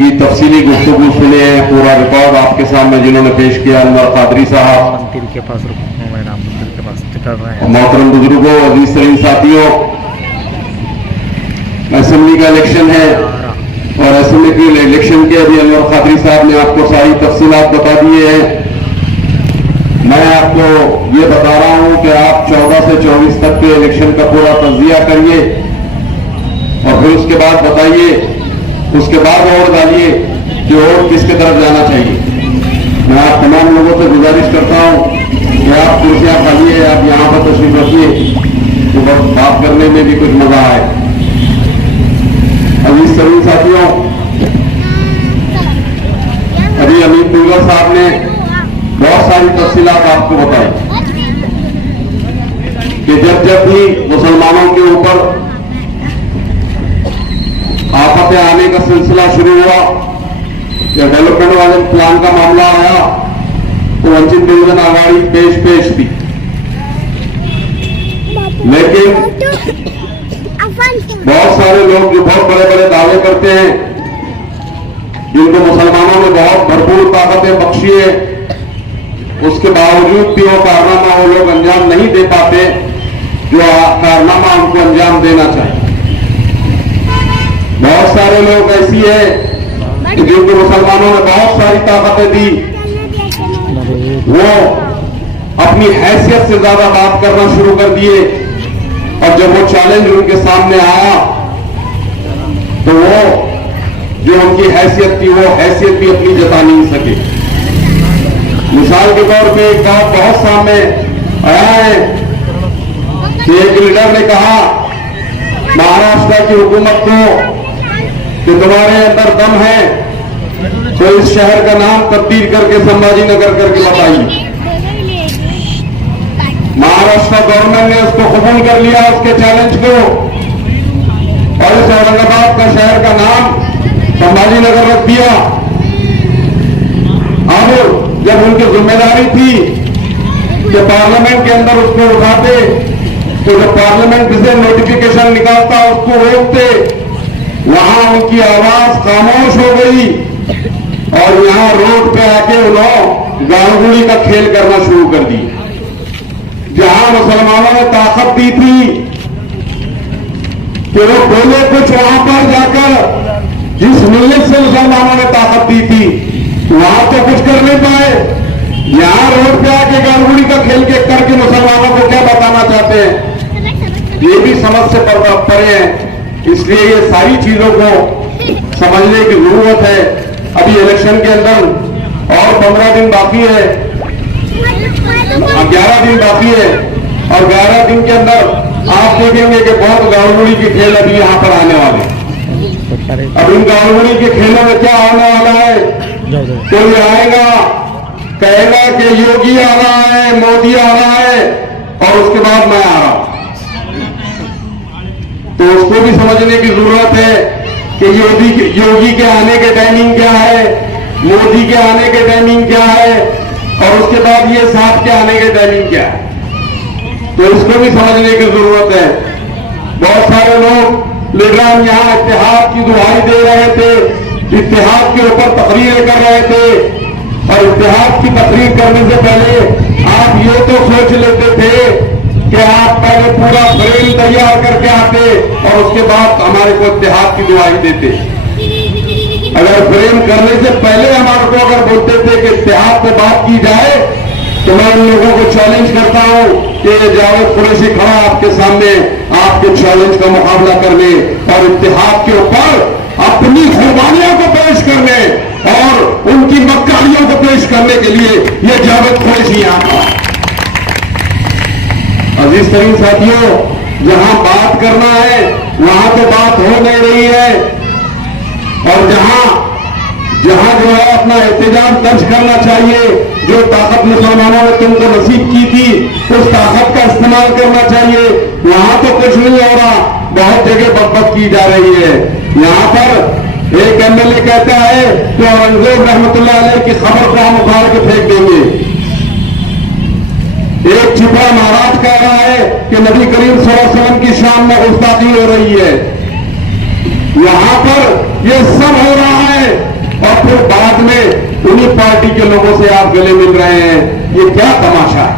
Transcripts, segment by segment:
की तफसीली गुफ्तगू सुने हैं, पूरा रिकॉर्ड आपके सामने जिन्होंने पेश किया, अनवर कादरी साहब, मंदिर के पास रुको, मैं राम मंदिर के पास कर रहे हैं। मोहतरम बुजुर्गों, अजीज तरीन साथियों, असेंबली का इलेक्शन है और असेंबली के इलेक्शन के अभी अनवर कादरी साहब ने आपको सारी तफसीलात बता दी है। मैं आपको ये बता रहा हूं कि आप 14 से 24 तक के इलेक्शन का पूरा तज्जिया करिए और फिर उसके बाद बताइए, उसके बाद वोट डालिए कि वोट किसके तरफ जाना चाहिए। मैं आप तमाम लोगों से गुजारिश करता हूं कि आप कुर्सियां खाली है, आप यहां पर तशरीफ रखिए तो बस बात करने में भी कुछ मजा आए। अजीज तरीन साथियों, अभी अमीन दुर्गा साहब ने बहुत सारी तफसीलात आपको बताई कि जब जब भी मुसलमानों के ऊपर आफतें आने का सिलसिला शुरू हुआ या डेवलपमेंट वाले प्लान का मामला आया तो वंचित बहुजन आघाड़ी पेश थी, लेकिन बहुत सारे लोग जो बहुत बड़े बड़े दावे करते हैं, जिनको मुसलमानों ने बहुत भरपूर ताकतें बख्शी है, उसके बावजूद भी वो कारनामा वो लोग अंजाम नहीं दे पाते जो कारनामा उनको अंजाम देना चाहिए। बहुत सारे लोग ऐसी है कि जिनको मुसलमानों ने बहुत सारी ताकतें दी, वो अपनी हैसियत से ज्यादा बात करना शुरू कर दिए और जब वो चैलेंज उनके सामने आया तो वो जो उनकी हैसियत थी वो हैसियत भी अपनी जता नहीं सके। मिसाल के तौर पे एक बात बहुत सामने आया है कि एक लीडर ने कहा महाराष्ट्र की हुकूमत को कि तुम्हारे अंदर दम है तो इस शहर का नाम तब्दील करके संभाजी नगर करके बताइए। महाराष्ट्र गवर्नमेंट ने उसको कबूल कर लिया, उसके चैलेंज को, और इस औरंगाबाद का शहर का नाम संभाजी नगर रख दिया। अब जब उनकी जिम्मेदारी थी कि पार्लियामेंट के अंदर उसको उठाते तो जब पार्लियामेंट से नोटिफिकेशन निकालता उसको रोकते, वहां उनकी आवाज खामोश हो गई और यहां रोड पे आके उन्होंने गालगुड़ी का खेल करना शुरू कर दिया। जहां मुसलमानों ने ताकत दी थी कि वो बोले कुछ, वहां पर जाकर जिस नीयत से मुसलमानों ने ताकत दी थी वहां तो कुछ कर नहीं पाए। यहां रोड पे आके गालगुड़ी का खेल के करके मुसलमानों को क्या बताना चाहते हैं, ये भी समझ से परे है। इसलिए ये सारी चीजों को समझने की जरूरत है। अभी इलेक्शन के अंदर और 15 दिन बाकी है, 11 दिन बाकी है और 11 दिन के अंदर आप देखेंगे कि बहुत गालगुड़ी के खेल अभी यहां पर आने वाले। अब इन गालगुड़ी के खेलों में क्या आने वाला है, कोई आएगा कहेगा कि योगी आ रहा है, मोदी आ रहा है और उसके बाद मैं आ रहा हूं। तो उसको भी समझने की जरूरत है कि योगी के आने के टाइमिंग क्या है, मोदी के आने के टाइमिंग क्या है और उसके बाद ये साहब के आने के टाइमिंग क्या है। तो इसको भी समझने की जरूरत है। बहुत सारे लोग लीडरान यहां इत्तेहाद की दुहाई दे रहे थे, इत्तेहाद के ऊपर तकरीरें कर रहे थे और इत्तेहाद की तकरीर करने से पहले आप ये तो सोच लेते थे कि आप पहले पूरा फ्रेम तैयार करके आते और उसके बाद हमारे को इत्तेहाद की दुहाई देते। अगर फ्रेम करने से पहले हमारे को अगर बोलते थे कि इत्तेहाद पे बात की जाए तो मैं उन लोगों को चैलेंज करता हूं कि जावेद कुरैशी खड़ा आपके सामने आपके चैलेंज का मुकाबला करने और इत्तेहाद के ऊपर अपनी कुर्बानियों को पेश करने और उनकी मक्कारियों को पेश करने के लिए यह जावेद कुरैशी यहां था। अजीज तरीन साथियों, जहां बात करना है वहां तो बात हो नहीं रही है और जहां जो है अपना एहतजाज दर्ज करना चाहिए, जो ताकत मुसलमानों ने तुमको नसीब की थी उस ताकत का इस्तेमाल करना चाहिए, वहां तो कुछ नहीं हो रहा, बहुत जगह बकबक की जा रही है। यहां पर एक एमएलए कहता है कि औरंगजेब रहमतुल्लाह अलैह की खबर को हम उखाड़ के फेंक देंगे। एक छिपा महाराज कह रहा है कि नबी करीम सल्लल्लाहु अलैहि वसल्लम की शान में गुस्ताखी हो रही है। यहां पर यह सब हो रहा है उन्हीं पार्टी के लोगों से आप गले मिल रहे हैं। ये क्या तमाशा है,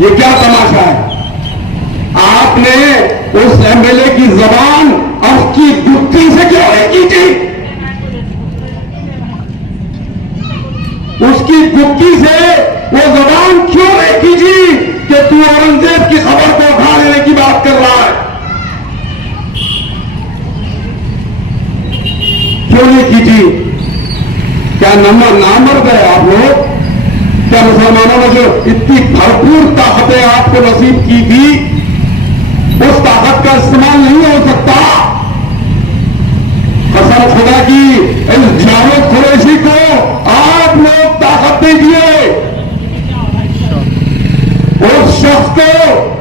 ये क्या तमाशा है? आपने उस एमएलए की जबान और उसकी गुत्थी से क्यों नहीं खींची? उसकी गुत्थी से वो जबान क्यों नहीं खींची कि तू औरंगजेब की खबर को उठा लेने की बात कर रहा है? क्यों नहीं खींची? क्या नामर्द है आप लोग? क्या मुसलमानों ने जो इतनी भरपूर ताकतें आपको नसीब की थी, उस ताकत का इस्तेमाल नहीं हो सकता? कसम खुदा की, इस जावेद कुरैशी को आप लोग ताकत नहीं दिए। उस शख्स को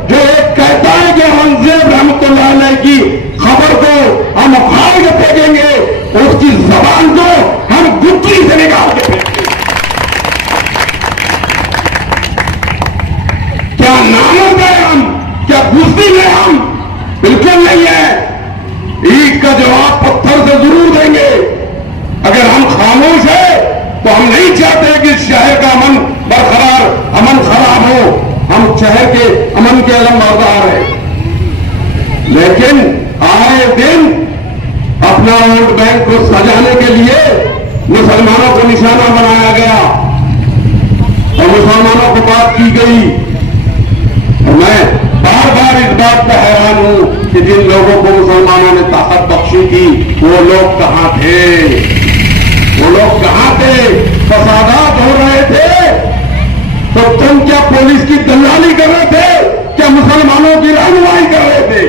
जो एक कहता है कि औरंगजेब रहमतुल्लाह अलैह की खबर को हम उखाड़ के फेंकेंगे, उसकी जबान को हम गुत्थी से निकाल के फेंकेंगे। क्या नामर्द है हम? क्या बुज़दिल है हम? बिल्कुल नहीं है। ईद का जवाब पत्थर से जरूर देंगे। अगर हम खामोश है तो हम नहीं चाहते कि शहर का अमन बरकरार, अमन खराब हो। हम शहर के अमन के अलमबरदार हैं, लेकिन आए दिन अपना वोट बैंक को सजाने के लिए मुसलमानों को निशाना बनाया गया और मुसलमानों को बात की गई। और मैं बार बार इस बात पर हैरान हूं कि जिन लोगों को मुसलमानों ने ताकत बख्शी थी, वो लोग कहां थे? वो लोग कहां थे? फसादात हो रहे थे तो तुम क्या पुलिस की दलाली कर रहे थे? क्या मुसलमानों की रहनुमाई कर रहे थे?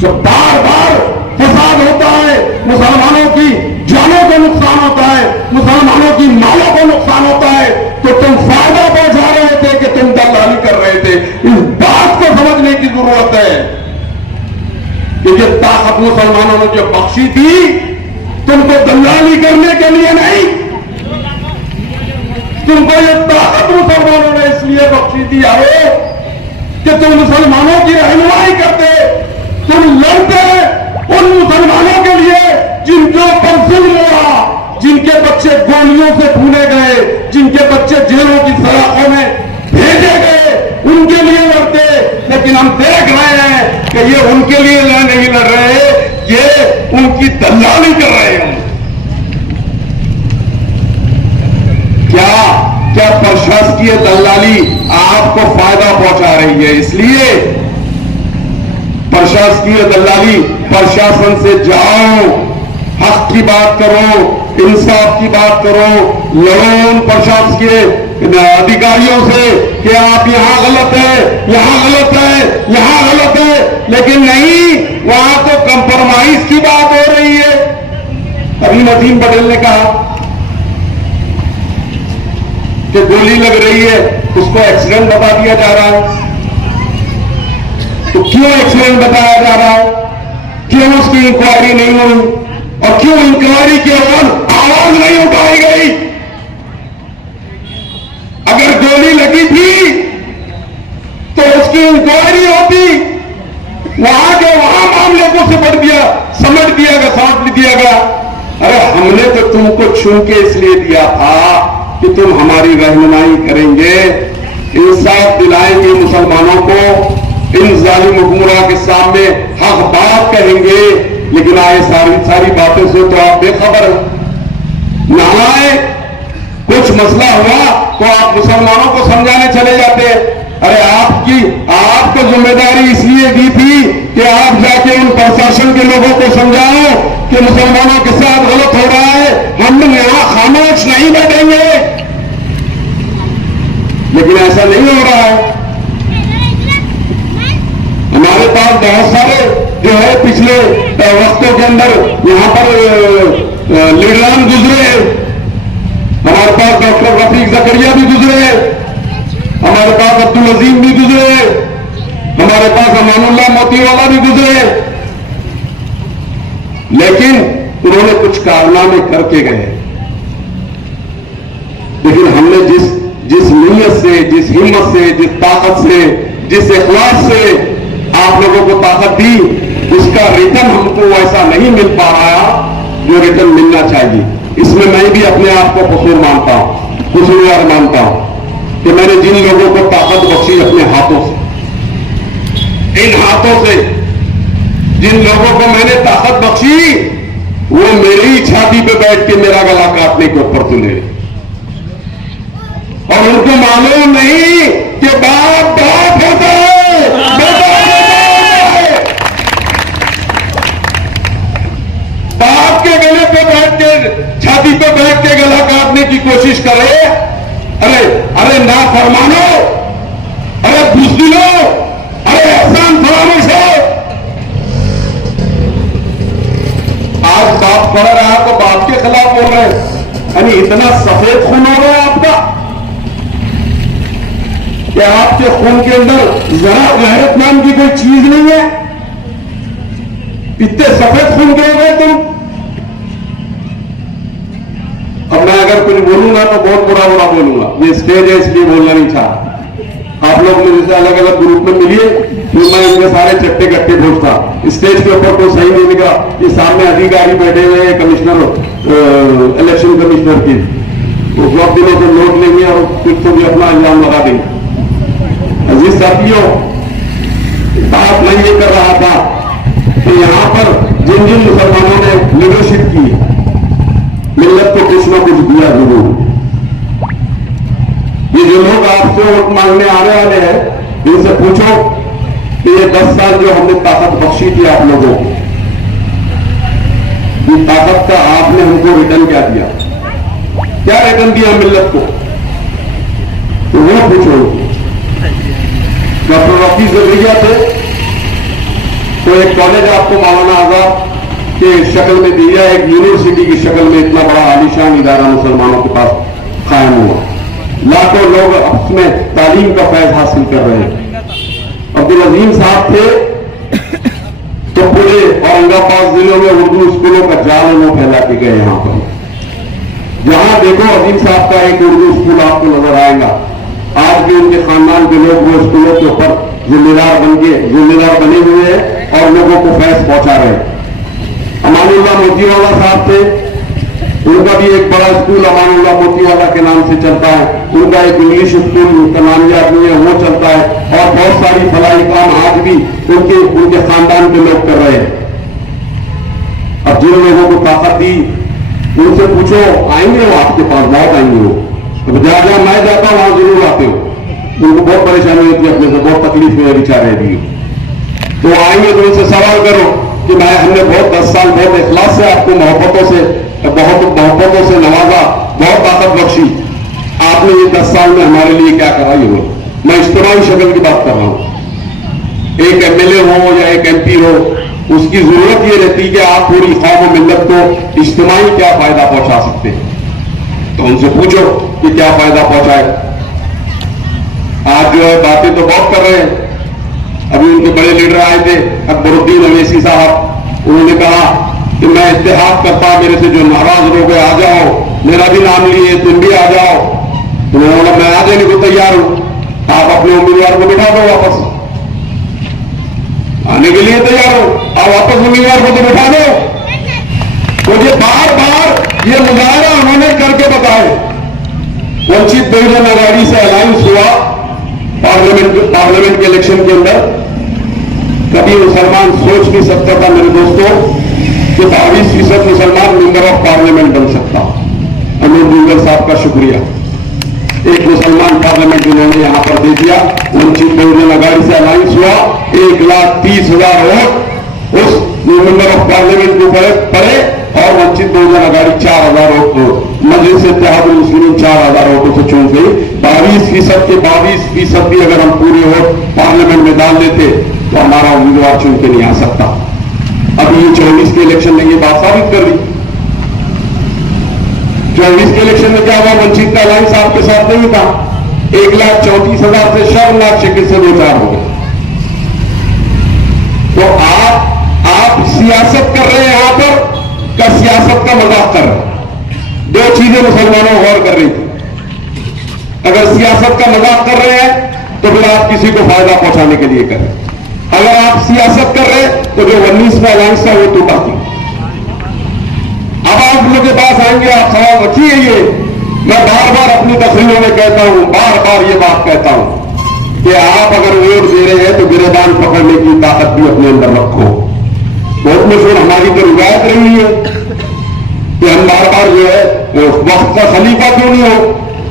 तो बार बार फसाद होता है, मुसलमानों की जानों को नुकसान होता है, मुसलमानों की मालों को नुकसान होता है, तो तुम फायदा पहुंचा रहे थे कि तुम दलाली कर रहे थे। इस बात को समझने की जरूरत है कि ये ताकत मुसलमानों ने जो बख्शी थी, तुमको दलाली करने के लिए नहीं, तुमको ये ताकत मुसलमानों ने इसलिए बख्शी दी है कि तुम मुसलमानों की रहनुमाई करते, तुम लड़ते उन मुसलमानों के लिए जिनके ऊपर जुल्म हुआ, जिनके बच्चे गोलियों से भूने गए, जिनके बच्चे जेलों की सलाखों में भेजे गए, उनके लिए लड़ते। लेकिन हम देख रहे हैं कि ये उनके लिए नहीं लड़ रहे, ये उनकी दलाली कर रहे हैं। क्या प्रशासकीय दलाली आपको फायदा पहुंचा रही है? इसलिए प्रशासकीय दलाली, प्रशासन से जाओ, हक की बात करो, इंसाफ की बात करो, लड़ो उन प्रशासकीय अधिकारियों से कि आप यहां गलत है, यहां गलत है, यहां गलत है। लेकिन नहीं, वहां तो कंप्रोमाइज की बात हो रही है। अभी नसीम पटेल ने कहा कि गोली लग रही है, उसको एक्सीडेंट बता दिया जा रहा है। तो क्यों एक्सीडेंट बताया जा रहा है? क्यों उसकी इंक्वायरी नहीं हुई? और क्यों इंक्वायरी के बाद आवाज नहीं उठाई गई? अगर गोली लगी थी तो उसकी इंक्वायरी होती, वहां के वहां मामले को समेट दिया गया। अरे हमने तो तुमको छू के इसलिए दिया था कि तुम हमारी रहनुमाई करेंगे, इंसाफ दिलाएंगे मुसलमानों को, इन जालिम हुक्मरां के सामने हक बात कहेंगे। लेकिन आए सारी बातों से तो आप बेखबर ना आए। कुछ मसला हुआ तो आप मुसलमानों को समझाने चले जाते। अरे आपको जिम्मेदारी इसलिए दी थी कि आप जाके उन प्रशासन के लोगों को समझाओ कि मुसलमानों के साथ गलत हो रहा है, हम यहां खामोश नहीं बैठेंगे। लेकिन ऐसा नहीं हो रहा है। हमारे पास बहुत सारे जो है पिछले वक्तों के अंदर यहां पर लीडरान गुजरे, हमारे पास डॉक्टर रफीक जकरिया भी गुजरे, हमारे पास अब्दुल अजीम भी गुजरे, हमारे पास अमानुल्लाह मोतीवाला भी गुजरे। लेकिन उन्होंने कुछ कारनामे करके गए। लेकिन हमने जिस नीयत से, जिस हिम्मत से, जिस ताकत से, जिस इखलास से आप लोगों को ताकत दी, उसका रिटर्न हमको वैसा नहीं मिल पा रहा जो रिटर्न मिलना चाहिए। इसमें मैं भी अपने आप को कसूर मानता हूं, कसूरवार मानता हूं कि मैंने जिन लोगों को ताकत बख्शी अपने हाथों से, इन हाथों से जिन लोगों को मैंने ताकत बख्शी, वो मेरी ही छाती पे बैठ के मेरा गला काटने के ऊपर तुले, और उनको मालूम नहीं कि बाप बाप होता है, बेटा बेटा है। बाप के गले पे बैठ के, छाती पे बैठ के गला काटने की कोशिश करे, अरे अरे ना फरमानो, अरे बुज़दिलो, अरे एहसान फरामोश है। आज बाप पढ़ रहा है तो बाप के खिलाफ बोल रहे हैं, यानी इतना सफेद खून हो रहा है आपका कि आपके खून के अंदर जरा गैरत नाम की कोई चीज नहीं है। इतने सफेद खून के हो गए तुम। अब मैं अगर कुछ बोलूंगा तो बहुत बुरा बुरा बोलूंगा, ये स्टेज है इसलिए बोलना नहीं चाह। आप लोग मुझे से अलग अलग ग्रुप में मिलिए, फिर मैं इनके सारे चट्टे कट्टे पूछता। स्टेज के ऊपर कोई सही नहीं निकला, ये सामने अधिकारी बैठे हुए हैं, कमिश्नर, इलेक्शन कमिश्नर की, वो बहुत दिनों से नोट लेंगे और कुछ तो भी अपना इल्जाम लगा देंगे। अजीज साथियों, बात मैं ये कर रहा था कि यहां पर जिन जिन मुसलमानों ने लीडरशिप की, मिल्लत को कुछ ना कुछ दिया जरूर। ये जो लोग आपसे वोट मांगने आने वाले हैं, इनसे पूछो कि ये 10 साल जो हमने ताकत बख्शी थी आप लोगों को, ये ताकत का आपने हमको रिटर्न क्या दिया, क्या रिटर्न दिया मिल्लत को, तो वो पूछो। डॉक्टर रफी जबरिया थे तो एक कॉलेज आपको मौलाना आजाद के शक्ल में दिया, एक यूनिवर्सिटी की शक्ल में इतना बड़ा आलीशान इदारा मुसलमानों के पास कायम हुआ, लाखों लोग उसमें तालीम का फैज हासिल कर रहे हैं। अब्दुल अजीम साहब थे तो पूरे औरंगाबाद जिलों में उर्दू स्कूलों का जाल वो फैला के गए। यहां पर जहां देखो अजीम साहब का एक उर्दू स्कूल आपको नजर आएगा। आज भी उनके खानदान के लोग वो स्कूलों के ऊपर जिम्मेदार बने हुए हैं और लोगों को फैज पहुंचा रहे हैं। अमानुल्लाह मोतीवाला साहब थे, उनका भी एक बड़ा स्कूल अमानुल्लाह मोतीवाला के नाम से चलता है। उनका एक इंग्लिश स्कूल, उनका नाम याद नहीं है, वो चलता है, और बहुत सारी फलाई काम आज भी उनके खानदान के लोग कर रहे हैं। अब जिन लोगों को ताकत दी, उनसे पूछो, आएंगे वो आपके पास, बहुत आएंगे वो। तो जहां मैं जाता हूं वहां जरूर आते हो। उनको बहुत परेशानी होती है, अपने से बहुत तकलीफ में बेचारे भी, तो आएंगे तो उनसे सवाल करो कि मैं हमने बहुत 10 साल बहुत इखलास से आपको मोहब्बतों से नवाजा, बहुत ताकत बख्शी, आपने ये 10 साल में हमारे लिए क्या करा, ये बोलो। मैं इज्तिमाई शक्ल की बात कर रहा हूं। एक एमएलए हो या एक एमपी हो, उसकी जरूरत ये रहती है कि आप पूरी कौम और मिल्लत को इज्तिमाई क्या फायदा पहुंचा सकते हैं। तो उनसे पूछो कि क्या फायदा पहुंचाए। आज जो है बातें तो बहुत कर रहे हैं। अभी उनके बड़े लीडर आए थे, अकबरुद्दीन अवैसी साहब, उन्होंने कहा कि मैं इत्तेहाद करता, मेरे से जो नाराज लोग आ जाओ, मेरा भी नाम लिए, तुम भी आ जाओ। तो उन्होंने बोला मैं आ जाने को तैयार हूं, आप अपने उम्मीदवार को बिठा दो, वापस आने के लिए तैयार हो, आप वापस उम्मीदवार को तो बिठा दो। तो ये बार बार ये मुजाहरा उन्होंने करके बताए। वंचित बहुजन आघाड़ी से अलायंस हुआ पार्लियामेंट के इलेक्शन के अंदर। कभी मुसलमान सोच नहीं सकता था मेरे दोस्तों कि 22% मुसलमान मेंबर ऑफ पार्लियामेंट बन सकता। अमीर दुर्गल साहब का शुक्रिया, एक मुसलमान पार्लियामेंट उन्होंने यहां पर दे दिया। वंचित बहुजन आघाड़ी से अलायंस हुआ, 1,30,000 वोट उस मेंबर ऑफ पार्लियामेंट के ऊपर पड़े, और वंचित बहुजन आघाड़ी 4,000 वोट, मजलिस इत्तेहादुल मुस्लिमीन 4,000 वोटों से चूक गई। 22% के 22% भी अगर हम पूरे वोट पार्लियामेंट में डाल देते तो हमारा उम्मीदवार चुन के नहीं आ सकता। अभी ये 24 के इलेक्शन ने ये बात साबित कर दी। 24 के इलेक्शन में क्या हुआ, वंचित का अलायंस आपके साथ नहीं था, 1,34,000 से शर्मनाक शक्ल से 2-4 हो गए। तो आप सियासत कर रहे हैं, यहां पर का सियासत का मजाक कर रहे हैं। दो चीजें मुसलमानों गौर कर रही थी। अगर सियासत का मजाक कर रहे हैं तो फिर आप किसी को फायदा पहुंचाने के लिए करें। अगर आप सियासत कर रहे हैं तो जो 19 में अलायंस था वो टूटा थी। अब आप लोगों के पास आएंगे, आप सवाल रखिए। ये मैं बार बार अपनी तस्वीरों में कहता हूं, बार बार ये बात कहता हूं कि आप अगर वोट दे रहे हैं तो गिरेबान पकड़ने की ताकत भी अपने अंदर रखो। बहुत मशहूर हमारी तो रिवायत रही है कि हम बार बार जो है वक्त का खलीफा क्यों नहीं हो,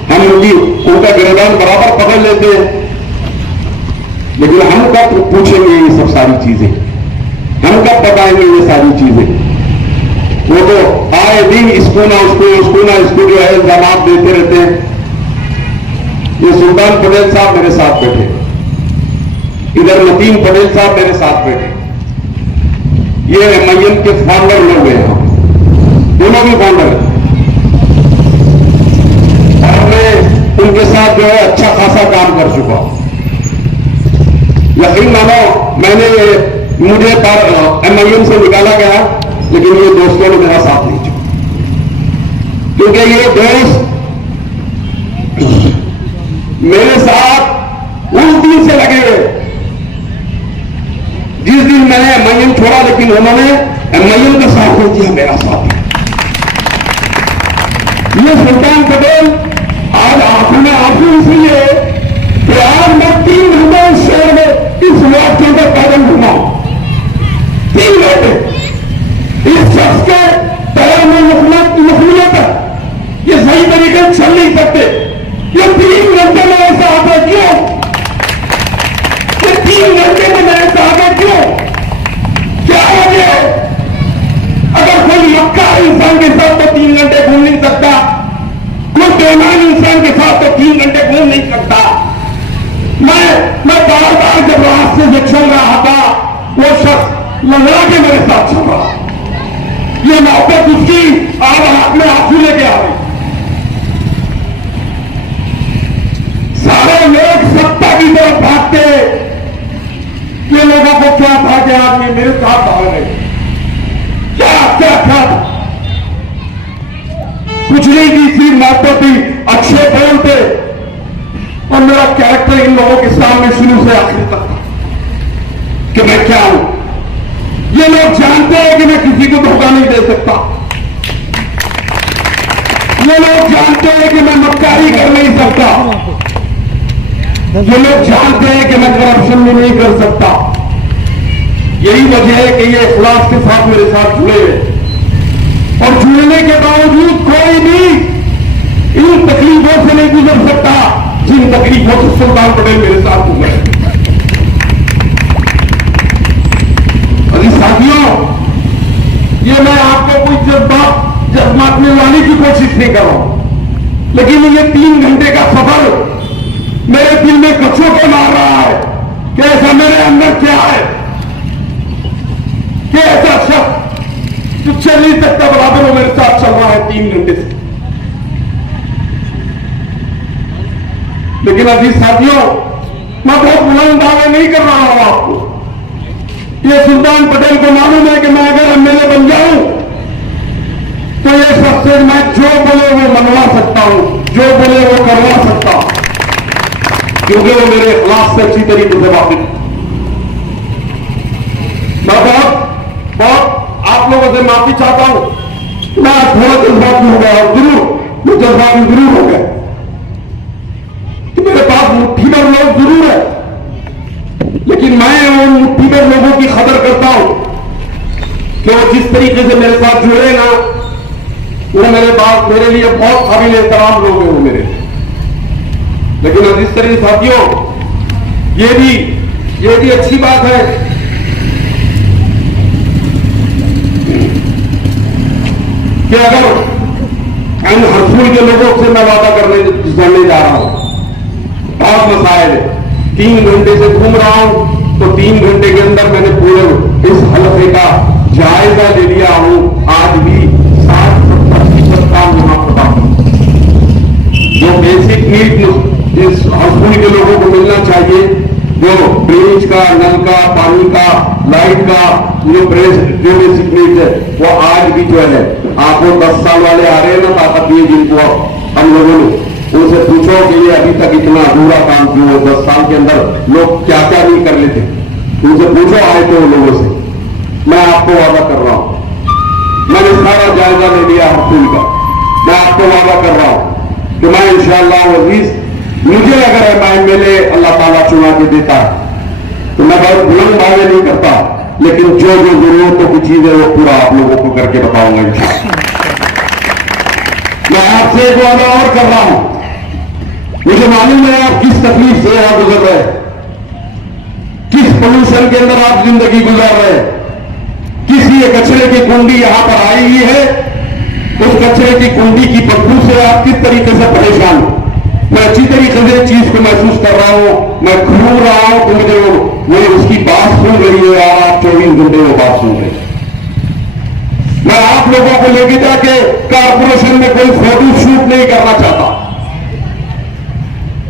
हम उनका गिरेबान बराबर पकड़ लेते हैं। लेकिन हम कब पूछेंगे ये सब सारी चीजें, हम कब बताएंगे ये सारी चीजें? वो तो आए दिन इसको ना इसको जो है इल्जाम देते रहते हैं। ये सुल्तान पटेल साहब मेरे साथ बैठे, इधर नतीम पटेल साहब मेरे साथ बैठे, ये एमआईएम के फाउंडर लोग हैं, दोनों भी फाउंडर हैं। और मैं उनके साथ जो है अच्छा खासा काम कर चुका हूं। यकीन मानो मुझे एमआईएम से निकाला गया, लेकिन ये दोस्तों ने मेरा साथ नहीं छोड़ा, क्योंकि ये दोस्त मेरे साथ उस दिन से लगे हुए जिस दिन मैंने एमआईएम छोड़ा, लेकिन उन्होंने एमआईएम का साथ नहीं दिया, मेरा साथ। ये सुल्तान पटेल आज आंखों में आंसू इसलिए कि आज मैं 3 घंटे इस शहर में इस वाक्य पर पैदल घूमा, 3 घंटे। इस शख्स के पैर में मखलूत है, ये सही तरीके से चल नहीं सकते। ये 3 घंटे में ऐसा आता क्यों? ये 3 घंटे में ऐसा आता क्यों? क्या वजह है? अगर कोई मक्का इंसान के साथ तो 3 घंटे घूम नहीं सकता, कोई बेईमान इंसान के साथ तो 3 घंटे घूम नहीं सकता। मैं बार बार जब रास्ते से चल रहा था, वो शख्स लंगड़ा के मेरे साथ चल रहा, ये मोहब्बत उसकी आज हाथ में आंसू लेके आ रही। सारे लोग सत्ता की तरफ भागते, ये लोगों को क्या था कि आदमी मेरे साथ भाग गए, क्या क्या क्या कुछ नहीं की थी, मोहब्बत थी, अच्छे बोलते, और मेरा कैरेक्टर इन लोगों के सामने शुरू से आखिर तक था कि मैं क्या हूं। ये लोग जानते हैं कि मैं किसी को धोखा नहीं दे सकता, ये लोग जानते हैं कि मैं मक्कारी कर नहीं सकता, ये लोग जानते हैं कि मैं करप्शन भी नहीं कर सकता। यही वजह है कि ये इखलास के साथ मेरे साथ जुड़े हुए, और जुड़ने के बावजूद कोई भी इन तकलीफों से नहीं गुजर सकता जिन तकलीफों से सुल्तान पटेल मेरे साथ गुजरे। अभी साथियों, ये मैं आपको कोई जज्बातने वाली की कोशिश नहीं कर रहा हूं, लेकिन ये 3 घंटे का सफर मेरे दिल में कछुओं को मार रहा है कि ऐसा मेरे अंदर क्या है कि ऐसा शख्स जो चल नहीं सकता बराबर वो मेरे साथ चल रहा है 3 घंटे से। लेकिन अभी साथियों, मैं बहुत बुलंद दावे नहीं कर रहा हूं आपको। ये सुल्तान पटेल को मालूम है कि मैं अगर एमएलए बन जाऊं तो ये सबसे मैं जो बोले वो मनवा सकता हूं, जो बोले वो करवा सकता हूं, क्योंकि वो मेरे इखलास से अच्छी तरीके से वाकिफ है। मैं बहुत आप लोगों से माफी चाहता हूं, मैं थोड़ा जज्बाती हो गया, जरूर मैं जज्बाती जरूर हो गया। मेरे पास मुट्ठी भर लोग जरूर है, लेकिन मैं उन मुट्ठी भर लोगों की कदर करता हूं कि वो जिस तरीके से मेरे साथ जुड़े ना, वो मेरे लिए बहुत काबिल एहतराम लोग हैं वो मेरे। लेकिन अब इस तरह साथियों, ये भी अच्छी बात है कि अगर इन हरसूल के लोगों से मैं वादा करने जा रहा हूं, बहुत मसाइल है, 3 घंटे से घूम रहा हूं, तो 3 घंटे के अंदर मैंने पूरे इस हलफे का जायजा ले लिया हूं। आज भी 60-70% काम यहां पता जो बेसिक नीड इस हॉस्पिटल के लोगों को मिलना चाहिए, जो ड्रेनेज का, नल का, पानी का, लाइट का, जो बेसिक नीड है, वो आज भी जो है आपको 10 साल वाले आ रहे हैं ना ताकत दिए जिनको हम लोगों ने, उनसे पूछो कि ये अभी तक इतना अधूरा काम क्यों है, 10 साल के अंदर लोग क्या क्या नहीं कर लेते, उनसे पूछो आए थे उन लोगों से। मैं आपको वादा कर रहा हूं, मैंने सारा जायजा ले लिया हॉस्पिटल का, मैं आपको वादा कर रहा हूं कि मैं इंशाअल्लाह अजीज, मुझे अगर मैं एमएलए अल्लाह ताला चुना के देता है तो मैं बहुत बुलंद दावे नहीं करता, लेकिन जो जो जरूरतों की चीज है वो पूरा आप लोगों को करके बताऊंगा इंशाअल्लाह। मैं आपसे एक वादा और कर रहा हूं, मुझे मालूम है आप किस तकलीफ से आप गुजर रहे हैं, किस पोल्यूशन के अंदर आप जिंदगी गुजार रहे हैं, किस ये कचरे की कुंडी यहां पर आई हुई है, उस कचरे की कुंडी की बदबू से आप किस तरीके से परेशान हो। मैं अच्छी तरीके से इस चीज को महसूस कर रहा हूं, मैं घूम रहा हूं तो मुझे वो उसकी बात सुन रही है और आप 24 घंटे वो बात सुन रहे हैं। मैं आप लोगों को लेके जाके कारपोरेशन में कोई फोटो शूट नहीं करना चाहता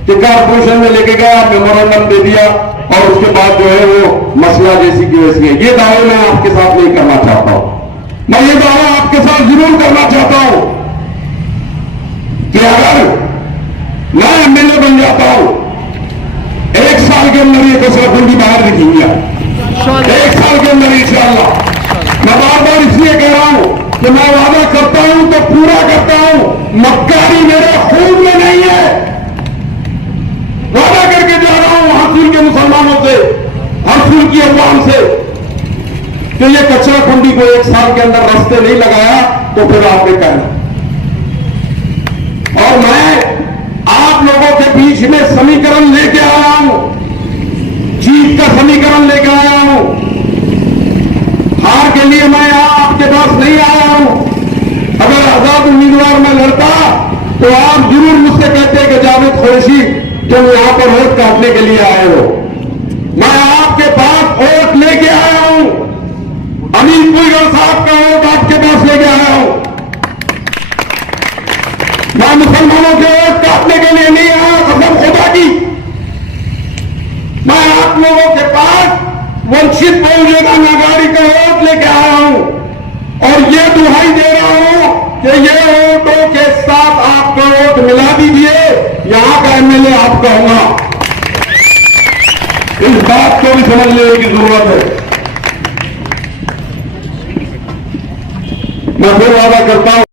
कि कारपोरेशन में लेके गया, मेमोरेंडम दे दिया और उसके बाद जो है वो मसला जैसी की वैसी है। ये दावे मैं आपके साथ नहीं करना चाहता हूं। मैं ये दावा आपके साथ जरूर करना चाहता हूं कि अगर मैं एमएलए बन जाता हूं, 1 साल के अंदर ये कचरा कुंडी बाहर दिखेगी, 1 साल के अंदर इंशाअल्लाह। मैं बार बार इसलिए कह रहा हूं कि मैं वादा करता हूं तो पूरा करता हूं, मक्कारी मेरे खून में नहीं है। वादा करके जा रहा हूं हंसूल के मुसलमानों से, हंसूल की अवाम से कि ये कचरा कुंडी को 1 साल के अंदर रास्ते नहीं लगाया तो फिर आपने कहना। और मैं आप लोगों के बीच में समीकरण लेके आया हूं, जीत का समीकरण लेके आया हूं। हार के लिए मैं आपके पास नहीं आया हूं। अगर आजाद उम्मीदवार में लड़ता तो आप जरूर मुझसे कहते कि जावेद कुरैशी तुम यहां पर वोट काटने के लिए आए हो। मैं आपके पास वोट लेके आया हूं, अमीर पुलगर साहब का वोट आपके पास लेके आया हूं। मैं मुसलमानों के वोट काटने के लिए नहीं आया, कसम खुदा की। मैं आप लोगों के पास वंचित बहुजन नागारी का वोट लेके आया हूं और ये दुहाई दे रहा हूं कि ये वोटों के साथ आपका वोट मिला दीजिए, यहां का एमएलए आपका होगा। इस बात को भी समझ लेने की जरूरत है। मैं फिर वादा करता हूं